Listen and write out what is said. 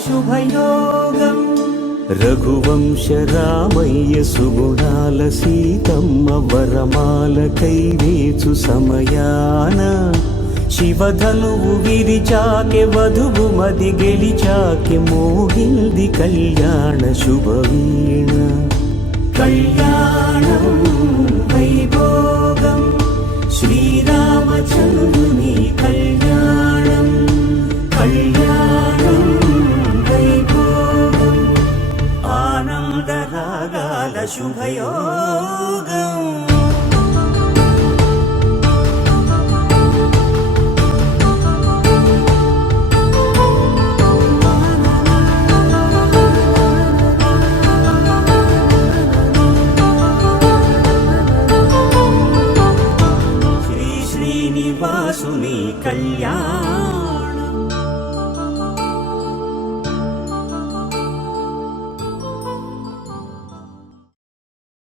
శుభయోగం రఘువంశ రామయ్య సుగుణాల సీతమ్మ వరమాలకై వేచు సమయాన శివధనువు విరిచాకె వధువు మది గెలిచాకె మోగింది కళ్యాణ శుభవీణ కళ్యాణం వైభోగం శ్రీరామచంద్రుని కళ్యాణం కళ్యాణం వైభోగం ఆనందరాగాల శుభయోగం శ్రీనివాసుని కళ్యాణం